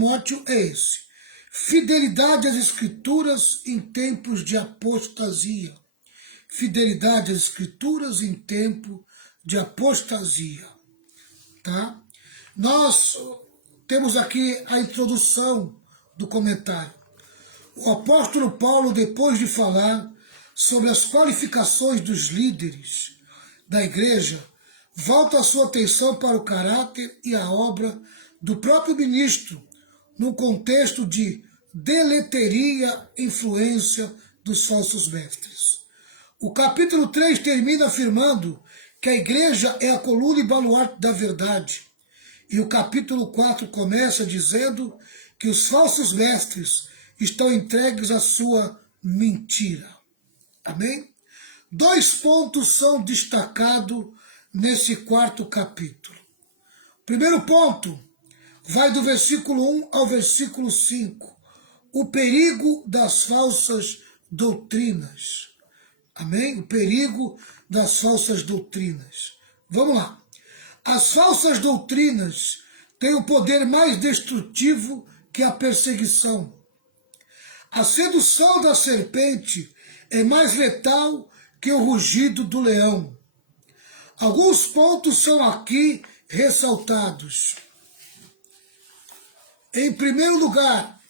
Timóteo é esse: fidelidade às Escrituras em tempos de apostasia. Fidelidade às Escrituras em tempo de apostasia. Tá? Nós temos aqui a introdução do comentário. O apóstolo Paulo, depois de falar sobre as qualificações dos líderes da igreja, volta a sua atenção para o caráter e a obra do próprio ministro, num contexto de deleteria e influência dos falsos mestres. O capítulo 3 termina afirmando que a igreja é a coluna e baluarte da verdade. E o capítulo 4 começa dizendo que os falsos mestres estão entregues à sua mentira. Amém? 2 pontos são destacados nesse 4º capítulo. Primeiro ponto vai do versículo 1 ao versículo 5. O perigo das falsas doutrinas. Amém? O perigo das falsas doutrinas. Vamos lá. As falsas doutrinas têm o poder mais destrutivo que a perseguição. A sedução da serpente é mais letal que o rugido do leão. Alguns pontos são aqui ressaltados. Em primeiro lugar,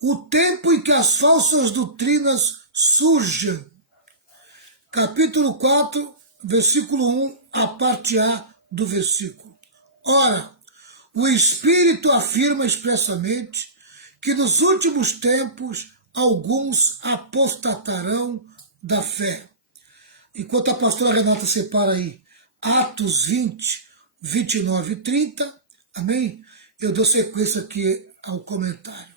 o tempo em que as falsas doutrinas surgem. Capítulo 4, versículo 1, a parte A do versículo. Ora, o Espírito afirma expressamente que nos últimos tempos alguns apostatarão da fé. Enquanto a pastora Renata separa aí Atos 20, 29 e 30, amém? Eu dou sequência aqui ao comentário.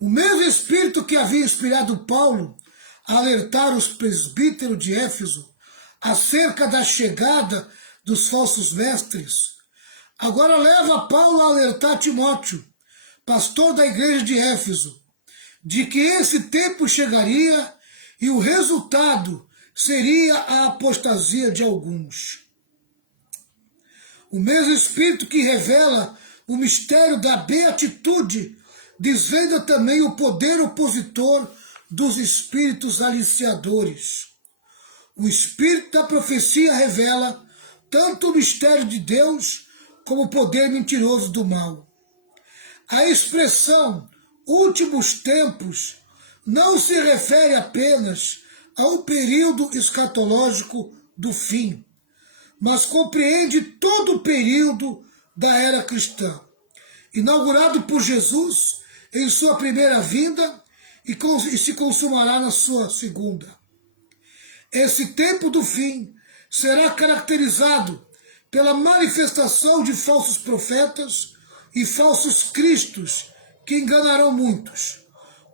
O mesmo Espírito que havia inspirado Paulo a alertar os presbíteros de Éfeso acerca da chegada dos falsos mestres, agora leva Paulo a alertar Timóteo, pastor da igreja de Éfeso, de que esse tempo chegaria e o resultado seria a apostasia de alguns. O mesmo Espírito que revela o mistério da beatitude desvenda também o poder opositor dos espíritos aliciadores. O Espírito da profecia revela tanto o mistério de Deus como o poder mentiroso do mal. A expressão últimos tempos não se refere apenas ao período escatológico do fim, mas compreende todo o período da era cristã, inaugurado por Jesus em sua primeira vinda e se consumará na sua segunda. Esse tempo do fim será caracterizado pela manifestação de falsos profetas e falsos cristos que enganarão muitos,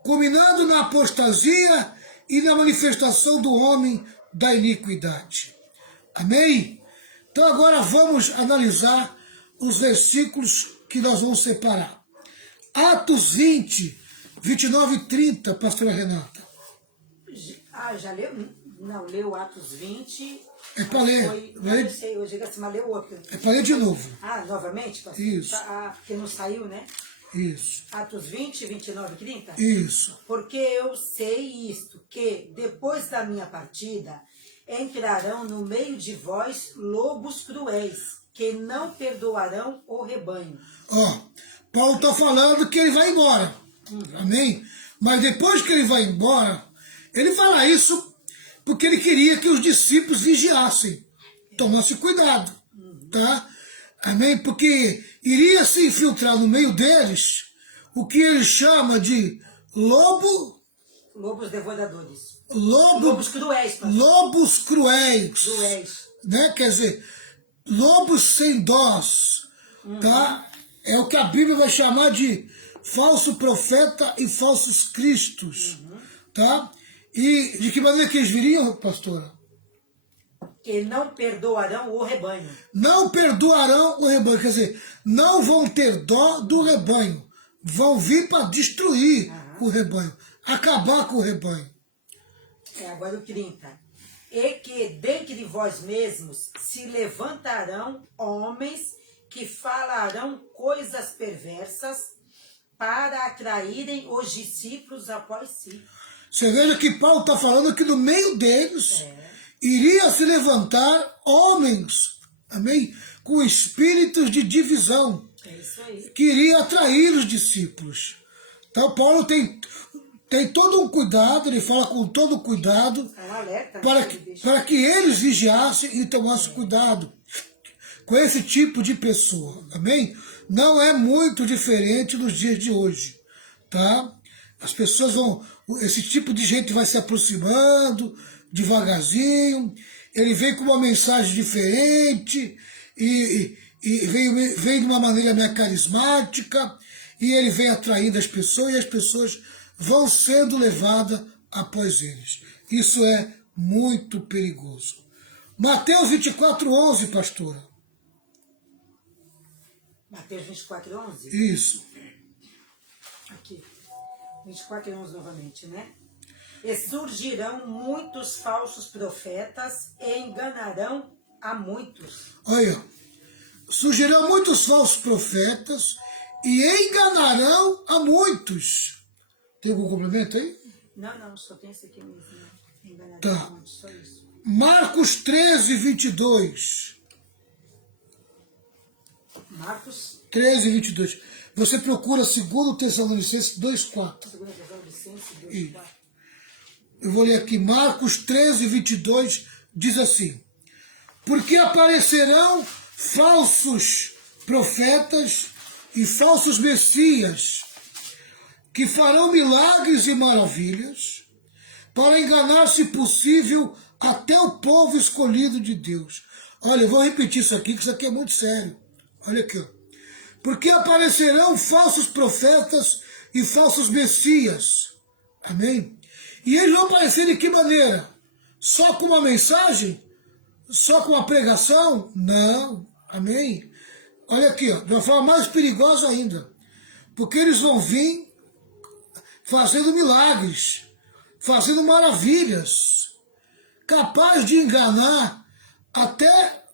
culminando na apostasia e na manifestação do homem da iniquidade. Amém? Então agora vamos analisar os versículos que nós vamos separar. Atos 20, 29 e 30, pastora Renata. Já leu? Não, leu Atos 20. É para ler. Não sei, eu digo assim, mas leu outro. É para ler de novo. Novamente, pastor? Isso. Porque não saiu, né? Isso. Atos 20, 29 e 30? Isso. Porque eu sei isto, que depois da minha partida entrarão no meio de vós lobos cruéis, que não perdoarão o rebanho. Paulo está falando que ele vai embora. Amém? Mas depois que ele vai embora, ele fala isso porque ele queria que os discípulos vigiassem, tomassem cuidado. Tá? Amém? Porque iria se infiltrar no meio deles o que ele chama de lobos devoradores. Lobos cruéis. Pastor. Lobos cruéis. Né? Quer dizer, lobos sem dós. Tá? É o que a Bíblia vai chamar de falso profeta e falsos cristos. Tá? E de que maneira que eles viriam, pastora? Que não perdoarão o rebanho. Não perdoarão o rebanho, quer dizer, não vão ter dó do rebanho. Vão vir para destruir o rebanho, acabar com o rebanho. Agora o 30. E que dentre vós mesmos se levantarão homens que falarão coisas perversas para atraírem os discípulos após si. Você veja que Paulo está falando que no meio deles iria se levantar homens, amém? Com espíritos de divisão, É isso aí. que iria atrair os discípulos. Então Paulo tem todo um cuidado, ele fala com todo cuidado, É um alerta. para que eles vigiassem e tomassem cuidado com esse tipo de pessoa, amém? Não é muito diferente nos dias de hoje, tá? As pessoas esse tipo de gente vai se aproximando devagarzinho, ele vem com uma mensagem diferente e vem de uma maneira meio carismática e ele vem atraindo as pessoas e as pessoas vão sendo levadas após eles. Isso é muito perigoso. Mateus 24:11, pastora. Mateus 24:11? Isso. Aqui. 24:11 novamente, né? E surgirão muitos falsos profetas e enganarão a muitos. Olha, surgirão muitos falsos profetas e enganarão a muitos. Tem algum complemento aí? Não, só tem esse aqui mesmo. Né? Enganarão Tá. a muitos, só isso. Marcos 13:22. Marcos 13:22. Você procura 2 Tessalonicenses 2:4. 2 Tessalonicenses 2:4. Eu vou ler aqui. Marcos 13:22 diz assim: porque aparecerão falsos profetas e falsos messias, que farão milagres e maravilhas, para enganar, se possível, até o povo escolhido de Deus. Olha, eu vou repetir isso aqui, que isso aqui é muito sério. Olha aqui, ó. Porque aparecerão falsos profetas e falsos messias. Amém? E eles vão aparecer de que maneira? Só com uma mensagem? Só com uma pregação? Não. Amém? Olha aqui, ó, de uma forma mais perigosa ainda. Porque eles vão vir fazendo milagres, fazendo maravilhas, capaz de enganar até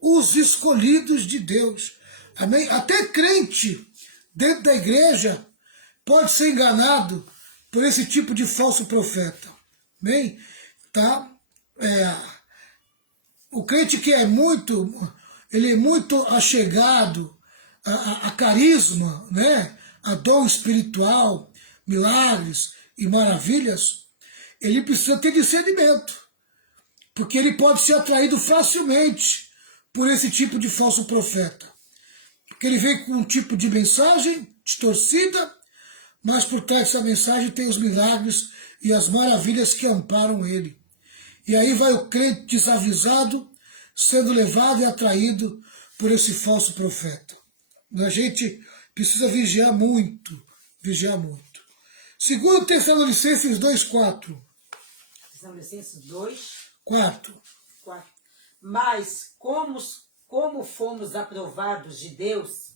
os escolhidos de Deus. Amém? Até crente dentro da igreja pode ser enganado por esse tipo de falso profeta. Amém? Tá? O crente que ele é muito achegado a carisma, né? A dom espiritual, milagres e maravilhas, ele precisa ter discernimento, porque ele pode ser atraído facilmente por esse tipo de falso profeta. Porque ele vem com um tipo de mensagem distorcida, mas por trás dessa mensagem tem os milagres e as maravilhas que amparam ele. E aí vai o crente desavisado sendo levado e atraído por esse falso profeta. A gente precisa vigiar muito, vigiar muito. 2 Tessalonicenses 2:4. Tessalonicenses 2, 4. 4. Mas como fomos aprovados de Deus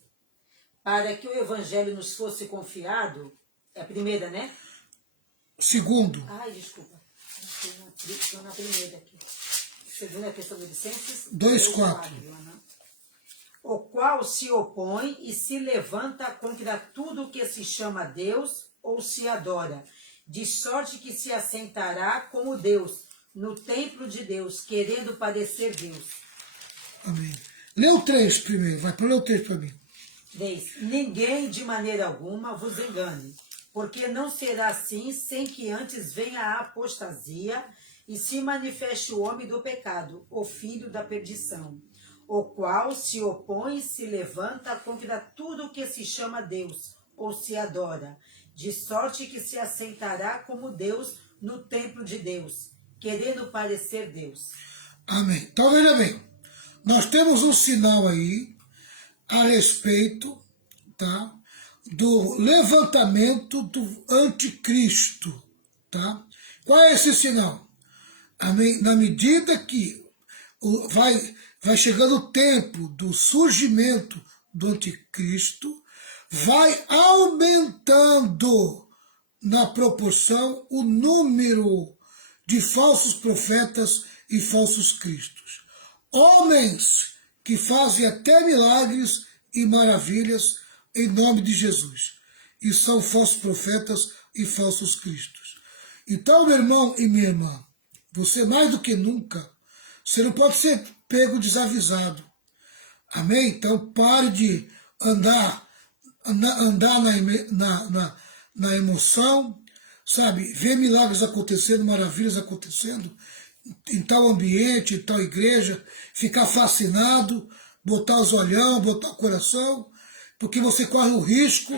para que o evangelho nos fosse confiado, é a primeira, né? Segundo. Ai, desculpa. Estou na primeira aqui. 2 Tessalonicenses 2:4. O qual se opõe e se levanta contra tudo que se chama Deus ou se adora, de sorte que se assentará como Deus no templo de Deus, querendo parecer Deus. Amém. Lê o 3 primeiro, vai para ler o 3 para mim. 3. Ninguém de maneira alguma vos engane, porque não será assim sem que antes venha a apostasia e se manifeste o homem do pecado, o filho da perdição, o qual se opõe e se levanta contra tudo que se chama Deus ou se adora, de sorte que se assentará como Deus no templo de Deus, querendo parecer Deus. Amém. Então veja bem, nós temos um sinal aí a respeito, tá, do levantamento do anticristo, tá? Qual é esse sinal? Amém? Na medida que vai chegando o tempo do surgimento do anticristo, vai aumentando na proporção o número de falsos profetas e falsos cristos. Homens que fazem até milagres e maravilhas em nome de Jesus. E são falsos profetas e falsos cristos. Então, meu irmão e minha irmã, você mais do que nunca, você não pode ser pego desavisado. Amém? Então pare de andar na emoção, sabe? Ver milagres acontecendo, maravilhas acontecendo em tal ambiente, em tal igreja, ficar fascinado, botar os olhão, botar o coração, porque você corre o risco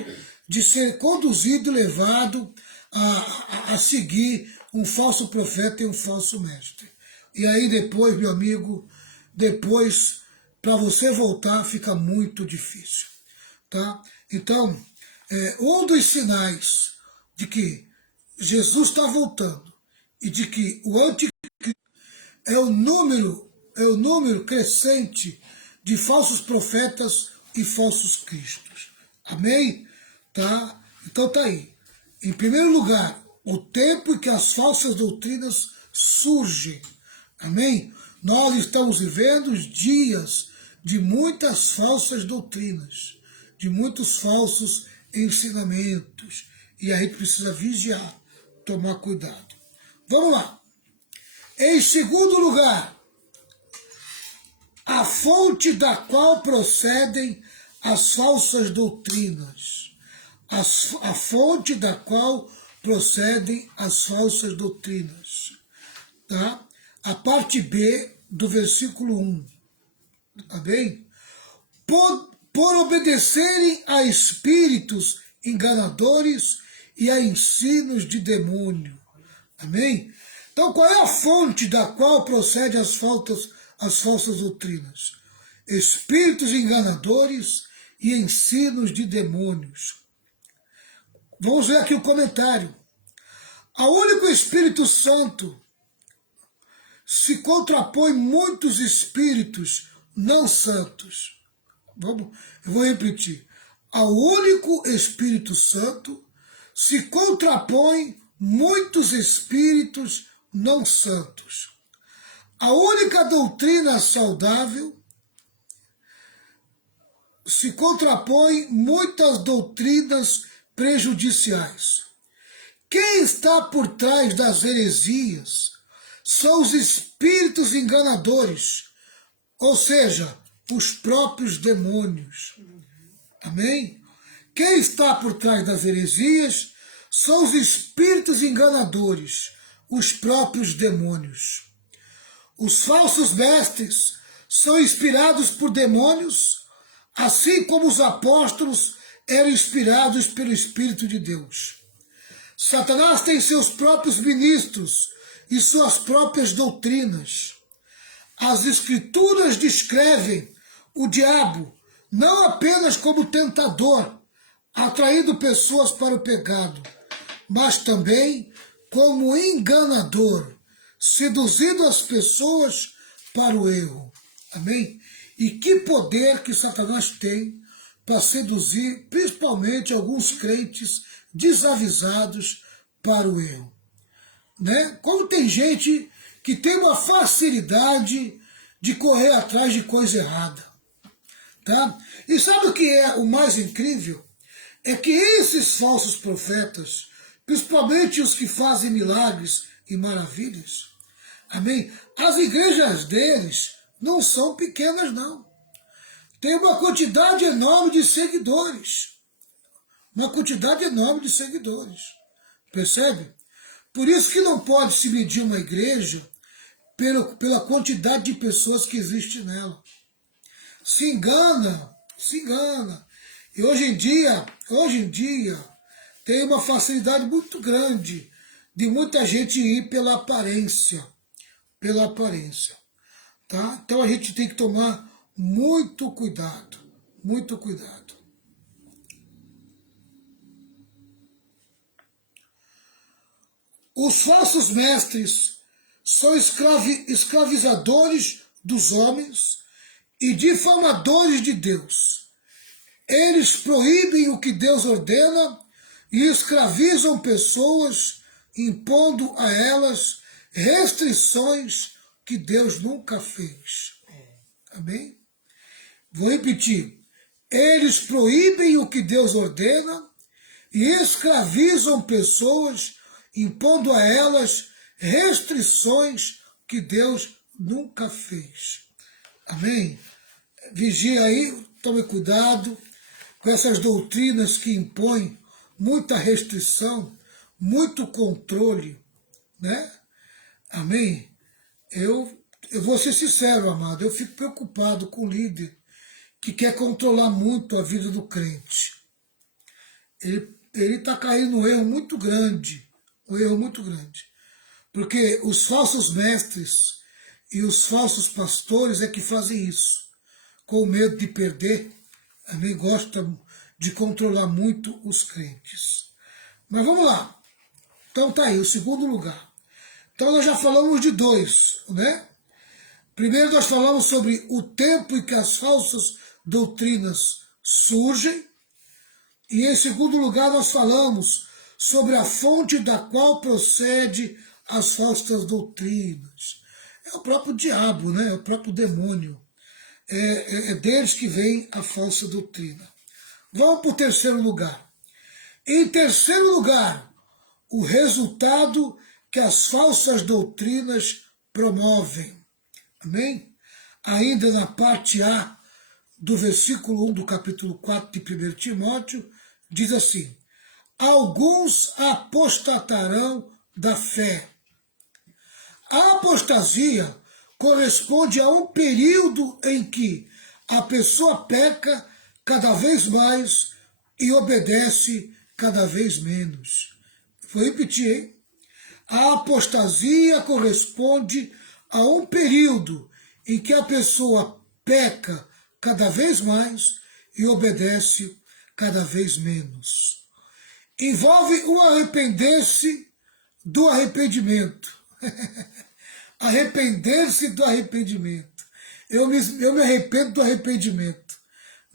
de ser conduzido e levado a seguir um falso profeta e um falso mestre. E aí depois, meu amigo, depois, para você voltar, fica muito difícil. Tá? Então, um dos sinais de que Jesus está voltando e de que o anticristo é o número crescente de falsos profetas e falsos cristos. Amém? Tá? Então tá aí. Em primeiro lugar, o tempo em que as falsas doutrinas surgem. Amém? Nós estamos vivendo os dias de muitas falsas doutrinas, de muitos falsos ensinamentos. E a gente precisa vigiar, tomar cuidado. Vamos lá. Em segundo lugar, a fonte da qual procedem as falsas doutrinas. A fonte da qual procedem as falsas doutrinas. Tá? A parte B do versículo 1. Tá bem? Por obedecerem a espíritos enganadores e a ensinos de demônio. Amém? Então, qual é a fonte da qual procedem as falsas doutrinas? Espíritos enganadores e ensinos de demônios. Vamos ver aqui o comentário. Ao único Espírito Santo se contrapõe muitos espíritos não santos. Eu vou repetir. Ao único Espírito Santo se contrapõe muitos espíritos não santos. A única doutrina saudável se contrapõe muitas doutrinas prejudiciais. Quem está por trás das heresias são os espíritos enganadores, ou seja, os próprios demônios. Amém? Quem está por trás das heresias são os espíritos enganadores, os próprios demônios. Os falsos mestres são inspirados por demônios, assim como os apóstolos eram inspirados pelo Espírito de Deus. Satanás tem seus próprios ministros e suas próprias doutrinas. As Escrituras descrevem o diabo não apenas como tentador, atraindo pessoas para o pecado, mas também como enganador, seduzindo as pessoas para o erro. Amém? E que poder que Satanás tem para seduzir, principalmente alguns crentes desavisados para o erro. Né? Como tem gente que tem uma facilidade de correr atrás de coisa errada. Tá? E sabe o que é o mais incrível? É que esses falsos profetas, principalmente os que fazem milagres e maravilhas, amém? As igrejas deles não são pequenas, não. Tem uma quantidade enorme de seguidores. Uma quantidade enorme de seguidores. Percebe? Por isso que não pode se medir uma igreja pela quantidade de pessoas que existe nela. Se engana, se engana. E hoje em dia, tem uma facilidade muito grande de muita gente ir pela aparência. Pela aparência. Tá? Então a gente tem que tomar muito cuidado. Muito cuidado. Os falsos mestres são escravizadores dos homens e difamadores de Deus. Eles proíbem o que Deus ordena e escravizam pessoas, impondo a elas restrições que Deus nunca fez. Amém? Vou repetir. Eles proíbem o que Deus ordena e escravizam pessoas, impondo a elas restrições que Deus nunca fez. Amém? Vigia aí, tome cuidado com essas doutrinas que impõem muita restrição, muito controle, né? Amém? Eu vou ser sincero, amado, eu fico preocupado com o líder que quer controlar muito a vida do crente. Ele está caindo num erro muito grande, um erro muito grande. Porque os falsos mestres e os falsos pastores é que fazem isso, com medo de perder, amém? Gostam de controlar muito os crentes. Mas vamos lá. Então tá aí, o segundo lugar. Então nós já falamos de dois, né? Primeiro nós falamos sobre o tempo em que as falsas doutrinas surgem. E em segundo lugar nós falamos sobre a fonte da qual procede as falsas doutrinas. É o próprio diabo, né? É o próprio demônio. É deles que vem a falsa doutrina. Vamos para o terceiro lugar. Em terceiro lugar, o resultado que as falsas doutrinas promovem. Amém? Ainda na parte A do versículo 1 do capítulo 4 de 1 Timóteo, diz assim: alguns apostatarão da fé. A apostasia corresponde a um período em que a pessoa peca cada vez mais e obedece cada vez menos. Vou repetir, hein? A apostasia corresponde a um período em que a pessoa peca cada vez mais e obedece cada vez menos. Envolve o arrepender-se do arrependimento. Arrepender-se do arrependimento. Eu me arrependo do arrependimento.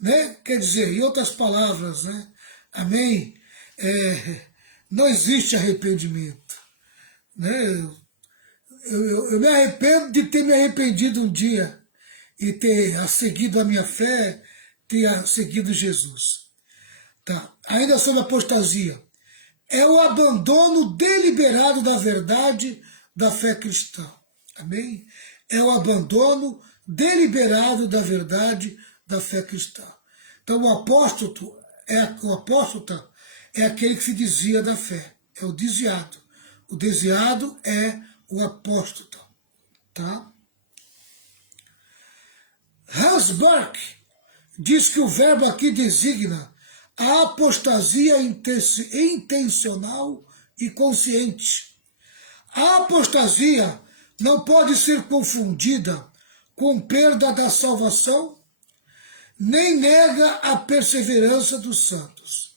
Né? Quer dizer, em outras palavras, né? Amém? Não existe arrependimento. Né? Eu me arrependo de ter me arrependido um dia e ter seguido a minha fé, ter seguido Jesus. Tá. Ainda sobre a apostasia. É o abandono deliberado da verdade da fé cristã. Amém? É o abandono deliberado da verdade da fé cristã. Então o apóstata é aquele que se desvia da fé. É o desviado. O desviado é o apóstata. Tá? Hans Burke diz que o verbo aqui designa a apostasia intencional e consciente. A apostasia não pode ser confundida com perda da salvação, nem nega a perseverança dos santos.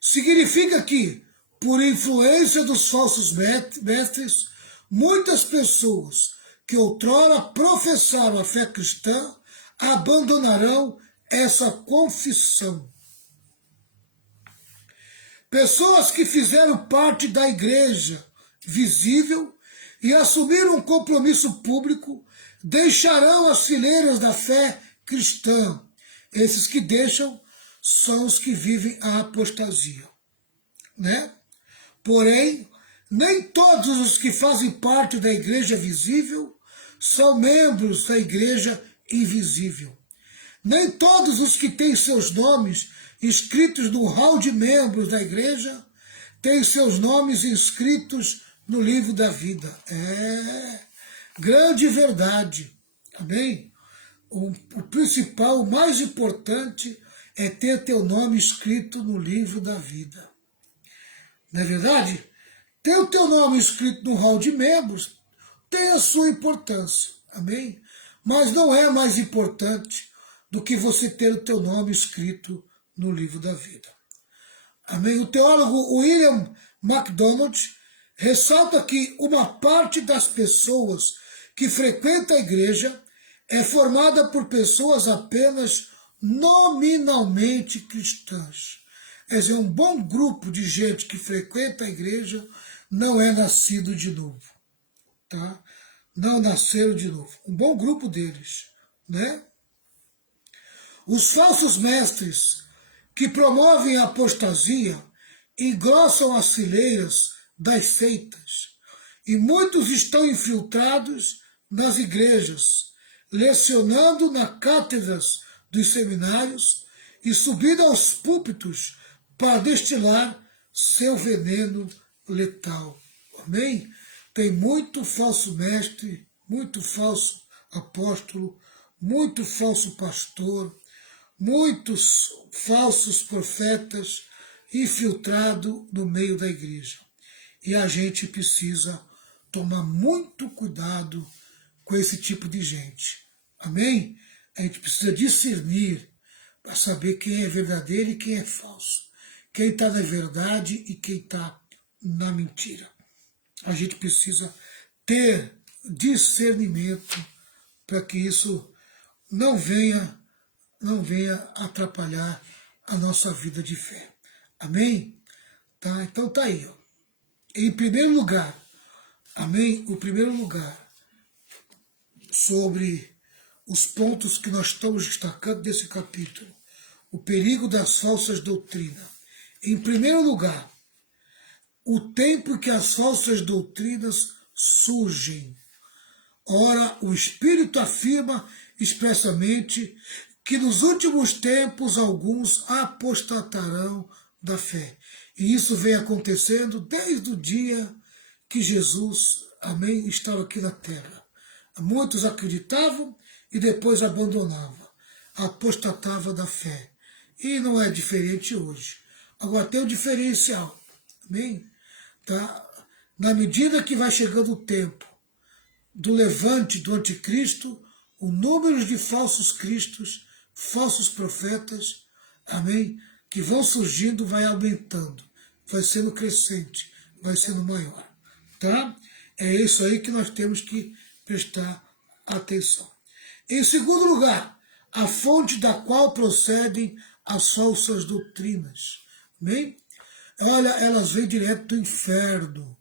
Significa que, por influência dos falsos mestres, muitas pessoas que outrora professaram a fé cristã abandonarão essa confissão. Pessoas que fizeram parte da igreja visível e assumiram um compromisso público deixarão as fileiras da fé cristã. Esses que deixam são os que vivem a apostasia. Né? Porém, nem todos os que fazem parte da igreja visível são membros da igreja invisível. Nem todos os que têm seus nomes inscritos no hall de membros da igreja têm seus nomes inscritos no livro da vida. Grande verdade. Amém? O principal, o mais importante é ter teu nome escrito no livro da vida. Não é verdade? Ter o teu nome escrito no hall de membros tem a sua importância. Amém? Mas não é mais importante do que você ter o teu nome escrito no livro da vida. Amém? O teólogo William MacDonald ressalta que uma parte das pessoas que frequenta a igreja é formada por pessoas apenas nominalmente cristãs. Quer dizer, um bom grupo de gente que frequenta a igreja não é nascido de novo. Tá? Não nasceram de novo. Um bom grupo deles. Né? Os falsos mestres que promovem a apostasia engrossam as fileiras das seitas, e muitos estão infiltrados nas igrejas, lecionando nas cátedras dos seminários e subindo aos púlpitos para destilar seu veneno letal. Amém? Tem muito falso mestre, muito falso apóstolo, muito falso pastor, muitos falsos profetas infiltrados no meio da igreja. E a gente precisa tomar muito cuidado com esse tipo de gente. Amém? A gente precisa discernir para saber quem é verdadeiro e quem é falso. Quem está na verdade e quem está na mentira. A gente precisa ter discernimento para que isso não venha atrapalhar a nossa vida de fé. Amém? Tá? Então tá aí. Ó. Em primeiro lugar, amém? O primeiro lugar sobre os pontos que nós estamos destacando desse capítulo. O perigo das falsas doutrinas. Em primeiro lugar, o tempo em que as falsas doutrinas surgem. Ora, o Espírito afirma expressamente que nos últimos tempos alguns apostatarão da fé. E isso vem acontecendo desde o dia que Jesus, amém, estava aqui na terra. Muitos acreditavam e depois abandonavam, apostatavam da fé. E não é diferente hoje. Agora tem um diferencial, amém? Tá? Na medida que vai chegando o tempo do levante do anticristo, o número de falsos cristos, falsos profetas, amém, que vão surgindo vai aumentando, vai sendo crescente, vai sendo maior, tá? É isso aí que nós temos que prestar atenção. Em segundo lugar, a fonte da qual procedem as falsas doutrinas, amém? Olha, elas vêm direto do inferno.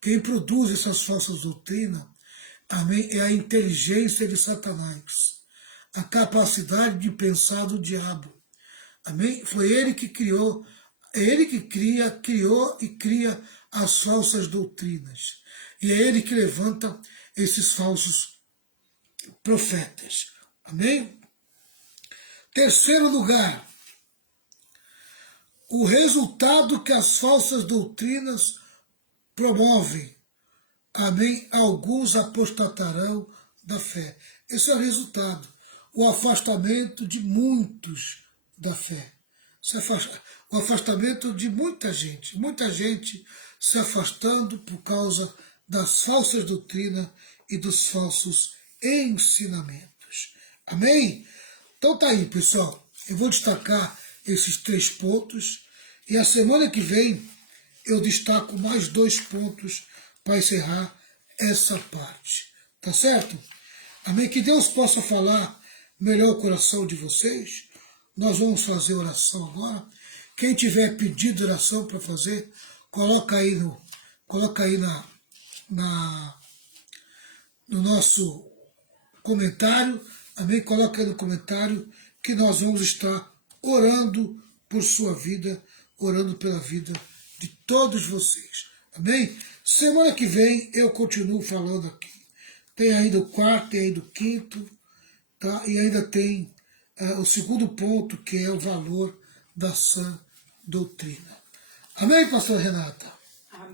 Quem produz essas falsas doutrinas, amém, é a inteligência de Satanás, a capacidade de pensar do diabo. Amém? Foi ele que criou, é ele que criou e cria as falsas doutrinas. E é ele que levanta esses falsos profetas. Amém? Terceiro lugar, o resultado que as falsas doutrinas promovem. Amém? Alguns apostatarão da fé. Esse é o resultado. O afastamento de muitos da fé. O afastamento de muita gente se afastando por causa das falsas doutrinas e dos falsos ensinamentos. Amém? Então tá aí, pessoal. Eu vou destacar esses 3 pontos e a semana que vem eu destaco mais 2 pontos para encerrar essa parte. Tá certo? Amém? Que Deus possa falar melhor o coração de vocês. Nós vamos fazer oração agora. Quem tiver pedido de oração para fazer, coloca aí no nosso comentário. Amém? Coloca aí no comentário que nós vamos estar orando por sua vida, orando pela vida de todos vocês. Amém? Semana que vem eu continuo falando aqui. Tem ainda o 4º, tem ainda o 5º, tá? E ainda tem o segundo ponto, que é o valor da sã doutrina. Amém, pastor Renata?